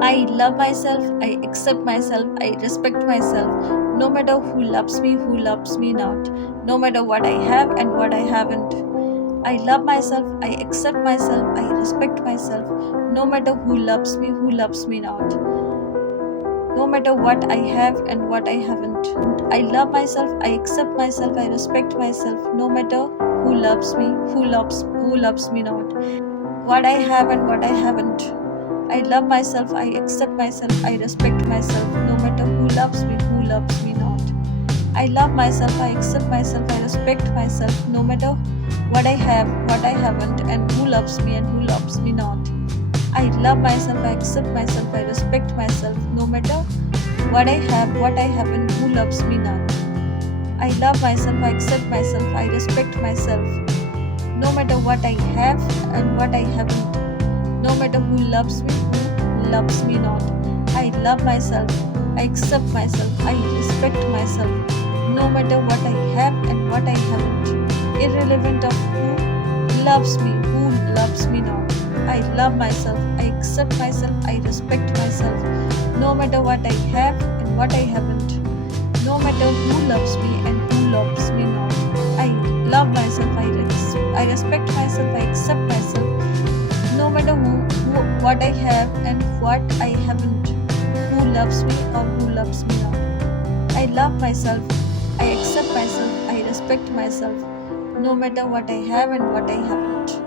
I love myself, I accept myself, I respect myself, no matter who loves me not, no matter what I have and what I haven't. I love myself, I accept myself, I respect myself, no matter who loves me not, no matter what I have and what I haven't. I love myself, I accept myself, I respect myself, no matter who loves me not, what I have and what I haven't. I love myself, I accept myself, I respect myself, no matter who loves me not. I love myself, I accept myself, I respect myself, no matter what I have, what I haven't, and who loves me not. I love myself, I accept myself, I respect myself, no matter what I have, what I haven't, who loves me not. I love myself, I accept myself, I respect myself, no matter what I have and what I haven't, no matter who loves me not. I love myself, I accept myself, I respect myself, no matter what I have and what I haven't, irrelevant of who loves me not. I love myself, I accept myself, I respect myself, no matter what I have and what I haven't, no matter who loves me and who loves me not. I love myself, I respect myself, I accept myself, no matter what I have and what I haven't, who loves me or who loves me not. I love myself, I accept myself, I respect myself, no matter what I have and what I haven't.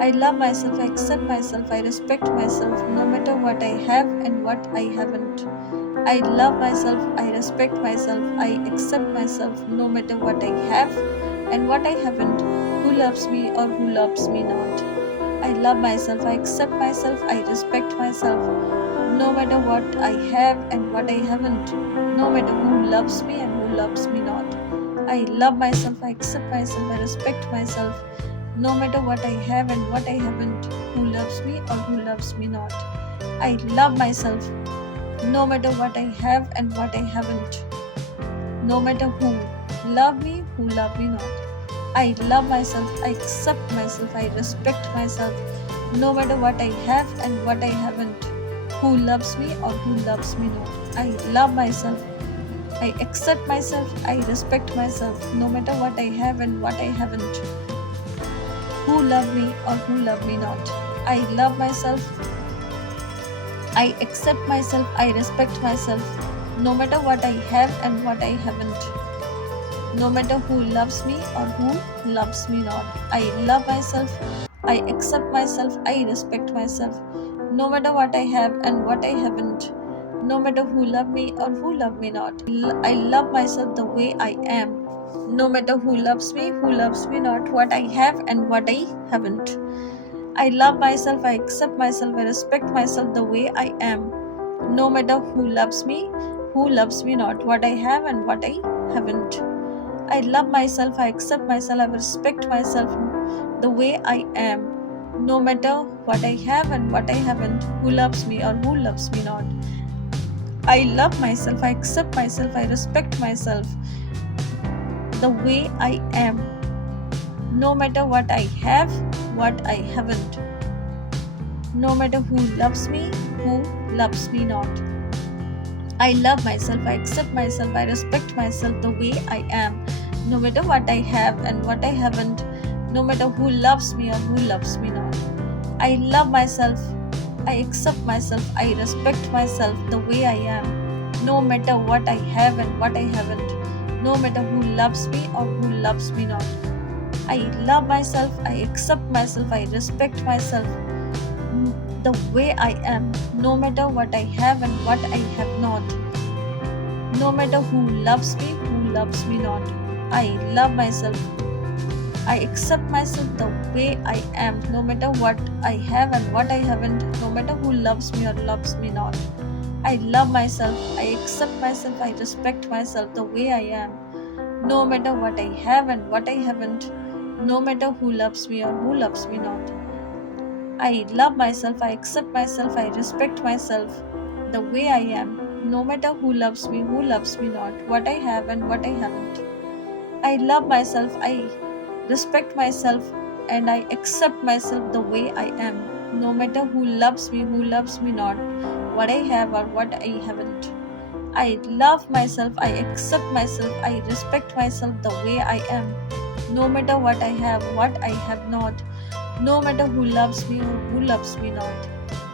I love myself, I accept myself, I respect myself, no matter what I have and what I haven't. I love myself, I respect myself, I accept myself, no matter what I have and what I haven't, who loves me or who loves me not. I love myself, I accept myself, I respect myself, no matter what I have and what I haven't, no matter who loves me and who loves me not. I love myself, I accept myself, I respect myself, no matter what I have and what I haven't, who loves me or who loves me not. I love myself, no matter what I have and what I haven't, no matter who love me not. I love myself, I accept myself, I respect myself, no matter what I have and what I haven't, who loves me or who loves me not. I love myself, I accept myself, I respect myself, no matter what I have and what I haven't, who love me or who love me not. I love myself, I accept myself, I respect myself, no matter what I have and what I haven't, no matter who loves me or who loves me not. I love myself, I accept myself, I respect myself, no matter what I have and what I haven't, no matter who love me or who love me not. I love myself the way I am, no matter who loves me not, what I have and what I haven't. I love myself, I accept myself, I respect myself the way I am, no matter who loves me not, what I have and what I haven't. I love myself, I accept myself, I respect myself the way I am, no matter what I have and what I haven't, who loves me or who loves me not. I love myself, I accept myself, I respect myself the way I am, no matter what I have, what I haven't, no matter who loves me not. I love myself, I accept myself, I respect myself the way I am, no matter what I have and what I haven't, no matter who loves me or who loves me not. I love myself, I accept myself, I respect myself the way I am, no matter what I have and what I haven't, no matter who loves me or who loves me not. I love myself, I accept myself, I respect myself the way I am, no matter what I have and what I have not, no matter who loves me not. I love myself, I accept myself the way I am, no matter what I have and what I haven't, no matter who loves me or loves me not. I love myself, I accept myself, I respect myself the way I am, no matter what I have and what I haven't, no matter who loves me or who loves me not. I love myself, I accept myself, I respect myself the way I am, no matter who loves me not, what I have and what I haven't. I love myself, I respect myself, and I accept myself the way I am, no matter who loves me not, what I have or what I haven't. I love myself, I accept myself, I respect myself the way I am, no matter what I have not, no matter who loves me or who loves me not.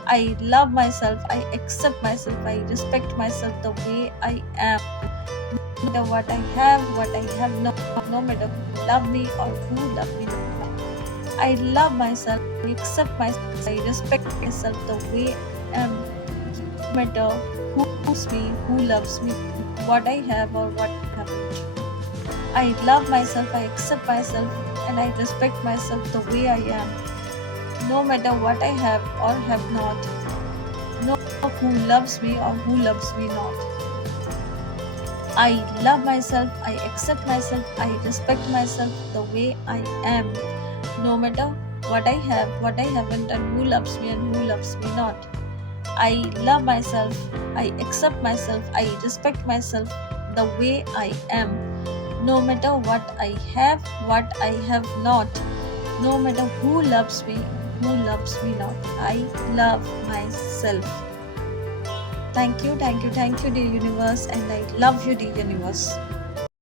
I love myself, I accept myself, I respect myself the way I am, no matter what I have not, no matter who love me or who love me not. I love myself, I accept myself, I respect myself the way I am, no matter who loves me, who loves me, what I have or what I haven't. I love myself, I accept myself, and I respect myself the way I am, no matter what I have or have not, no matter who loves me or who loves me not. I love myself, I accept myself, I respect myself the way I am, no matter what I have, what I haven't, and who loves me and who loves me not. I love myself, I accept myself, I respect myself the way I am, no matter what I have not, no matter who loves me not. I love myself. Thank you, dear universe, and I love you, dear universe.